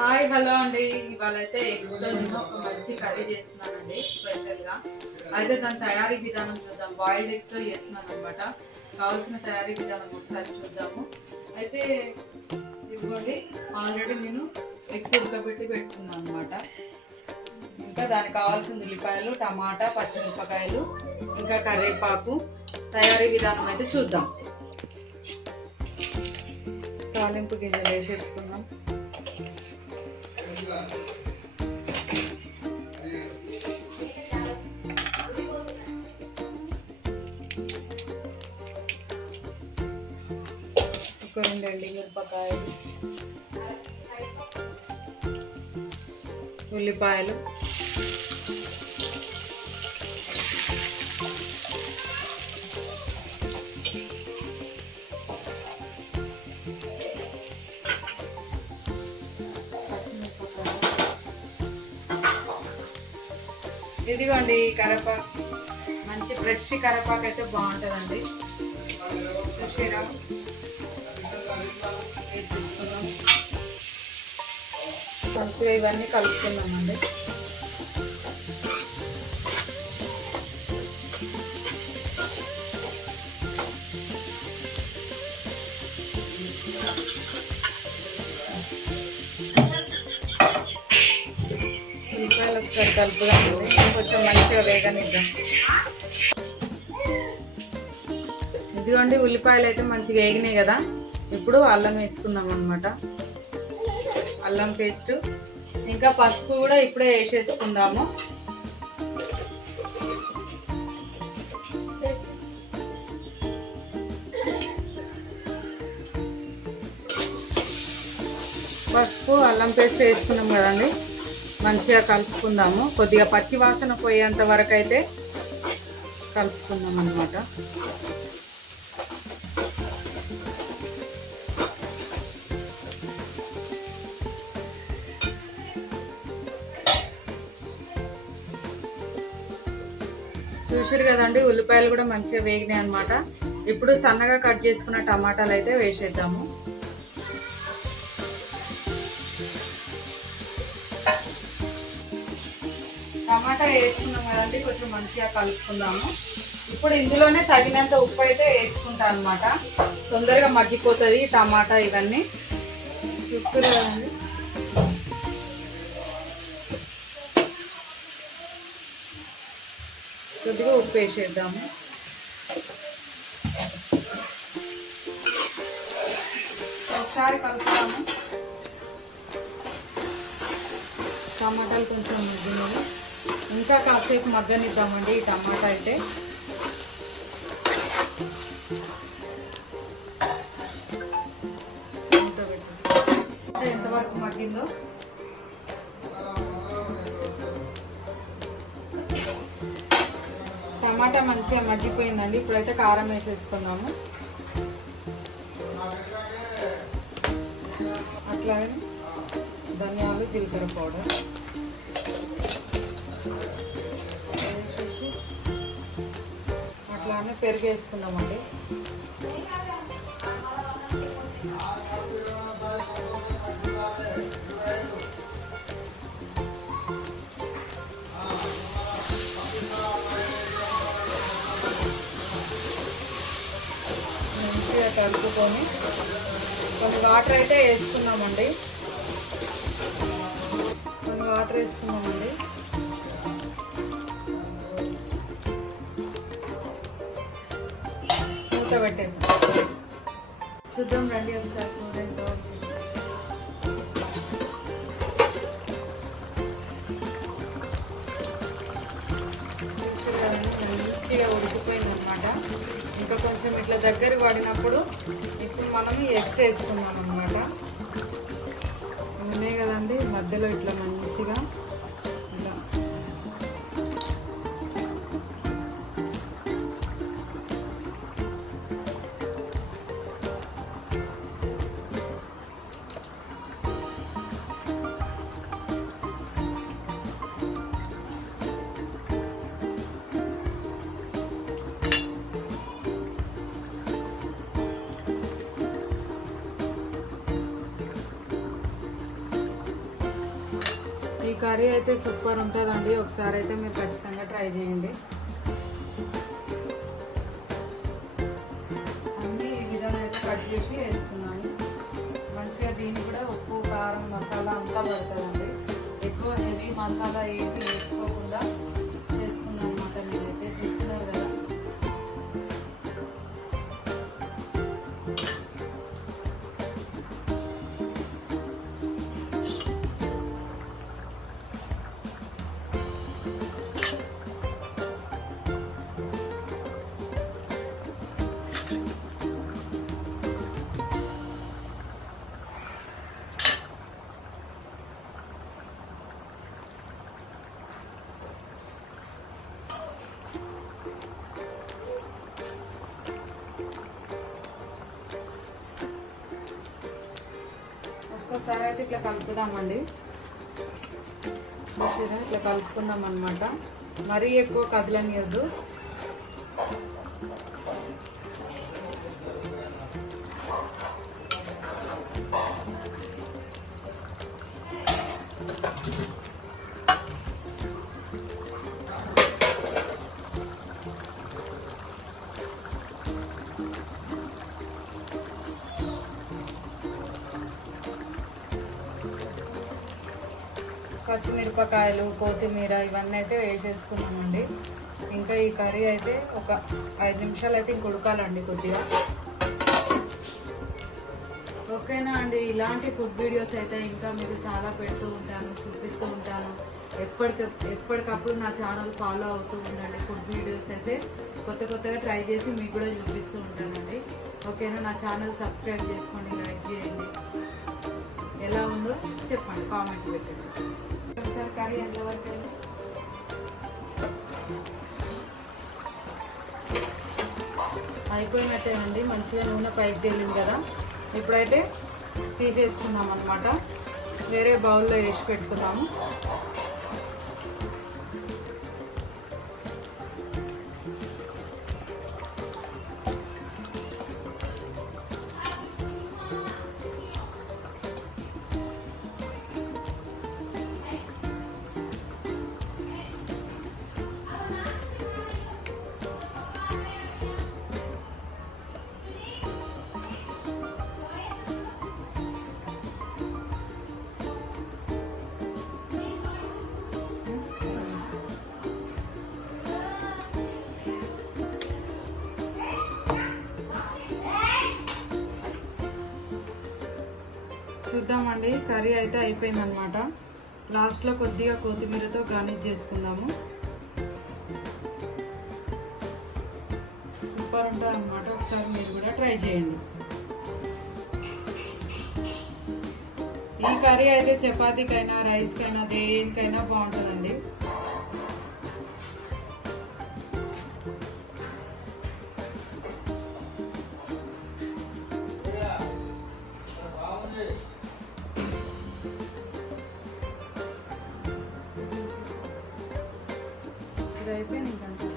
Hi hello అండి. ఇవాళ అయితే ఎగ్స్తో నేను ఒక మంచి కర్రీ చేస్తున్నానండి స్పెషల్గా. అయితే దాని తయారీ విధానం చూద్దాం. బాయిల్డ్ ఎగ్తో చేస్తున్నాను అనమాట. కావాల్సిన తయారీ విధానం ఒకసారి చూద్దాము. అయితే ఇదిగోండి, ఆల్రెడీ నేను ఎగ్స్ ఉడకబెట్టి పెట్టుకున్నాను అనమాట. ఇంకా దానికి కావాల్సిన ఉల్లిపాయలు, టమాటా, పచ్చిమిరపకాయలు, ఇంకా కరివేపాకు. తయారీ విధానం అయితే చూద్దాం. తాలింపు గింజలు వేసేసుకున్నాం. ఒక 2 ఎండుమిరపకాయలు, ఉల్లిపాయలు, ఇదిగోండి కరివేపాకు. మంచి ఫ్రెష్ కరివేపాకు అయితే బాగుంటుందండి. చూసారా, మంచిగా ఇవన్నీ కలుపుకున్నామండి. ఉల్లిపాయలు ఒకసారి కలుపుదామండి, కొంచెం మంచిగా వేగనిద్దాం. ఇదిగోండి, ఉల్లిపాయలు అయితే మంచిగా వేగినాయి కదా. ఇప్పుడు అల్లం వేసుకుందాం అనమాట. అల్లం పేస్ట్, ఇంకా పసుపు కూడా ఇప్పుడే వేసేసుకుందాము. పసుపు అల్లం పేస్ట్ వేసుకున్నాం కదండి, మంచిగా కలుపుకుందాము. కొద్దిగా పచ్చి వాసన పోయేంత వరకు అయితే కలుపుకుందాం అన్నమాట. చూసారు కదండి, ఉల్లిపాయలు కూడా మంచిగా వేగినాయి అనమాట. ఇప్పుడు సన్నగా కట్ చేసుకున్న టమాటాలు అయితే వేసేద్దాము. టమాటా వేసుకున్నాం కదండి, కొంచెం మంచిగా కలుపుకుందాము. ఇప్పుడు ఇందులోనే తగినంత ఉప్పు అయితే వేసుకుంటాను అనమాట. తొందరగా మగ్గిపోతుంది టమాటా ఇవన్నీ. చూస్తారు కదండి, కొద్దిగా ఉప్పు వేసేద్దాము. ఒకసారి కలుపుతాము. టమాటాలు కొంచెం మగ్గినవి, ఇంకా కాసేపు మగ్గనిద్దామండి ఈ టమాటా అయితే. ఎంతవరకు మగ్గిందో టమాటా మంచిగా మగ్గిపోయిందండి. ఇప్పుడైతే కారం వేసేసుకున్నాము. అట్లాగే ధనియాలు, జీలకర్ర పౌడర్ వేసేసి అట్లానే పెరుగు వేసుకుందామండి. మంచిగా కలుపుకొని కొన్ని వాటర్ అయితే వేసుకున్నామండి. మూత పెట్టేద్దాం. చూద్దాం రండి ఒకసారి కూర ఎంత మంచిగా ఉడికిపోయింది అనమాట. ఇంకా కొంచెం ఇట్లా దగ్గర పడినప్పుడు ఇప్పుడు మనం ఎగ్స్ వేసుకున్నాం అనమాట. ఉన్నాయి కదండి, మధ్యలో ఇట్లా మంచిగా ఇలా కర్రీ అయితే సూపర్ ఉంటుందండి. ఒకసారి అయితే మీరు ఖచ్చితంగా ట్రై చేయండి. అన్నీ ఈ విధంగా అయితే కట్ చేసి వేసుకున్నాను. మంచిగా దీన్ని కూడా ఉప్పు కారం మసాలా అంతా పడుతుందండి. ఎక్కువ హెవీ మసాలా ఏమి వేసుకోకుండా చేసుకున్నాను అనమాట. నేనైతే చూస్తున్నారు కదా. ఒక్కసారి అయితే ఇట్లా కలుపుదామండి. ఇట్లా కలుపుకుందాం అనమాట. మరీ ఎక్కువ కదలనియొద్దు. పచ్చిమిరపకాయలు, కొత్తిమీర ఇవన్నీ అయితే వేసేసుకున్నామండి. ఇంకా ఈ కర్రీ అయితే ఒక 5 నిమిషాలు అయితే ఇంక ఉడకాలండి కొద్దిగా. ఓకేనా అండి. ఇలాంటి ఫుడ్ వీడియోస్ అయితే ఇంకా మీకు చాలా పెడుతూ ఉంటాను, చూపిస్తూ ఉంటాను. ఎప్పటికప్పుడు నా ఛానల్ ఫాలో అవుతూ ఉండండి. ఫుడ్ వీడియోస్ అయితే కొత్తగా ట్రై చేసి మీకు కూడా చూపిస్తూ ఉంటానండి. ఓకేనా. నా ఛానల్ సబ్స్క్రైబ్ చేసుకోండి, లైక్ చేయండి. ఎలా ఉందో చెప్పండి, కామెంట్ పెట్టండి. ఒకసారి కర్రీ ఎంతవరకు అయిపోయినట్టేనండి. మంచిగా నూనె పైకి తేలింది కదా. ఇప్పుడైతే తీసేసుకుందాం అనమాట. వేరే బౌల్లో వేసి పెట్టుకుందాము. చూద్దామండి. కర్రీ అయితే అయిపోయింది అనమాట. లాస్ట్లో కొద్దిగా కొత్తిమీరతో గార్నిష్ చేసుకుందాము. సూపర్ ఉంటుంది అనమాట. ఒకసారి మీరు కూడా ట్రై చేయండి. ఈ కర్రీ అయితే చపాతీకైనా రైస్కైనా దేనికైనా బాగుంటుందండి. ఇది అయిపోయింది ఇంకా.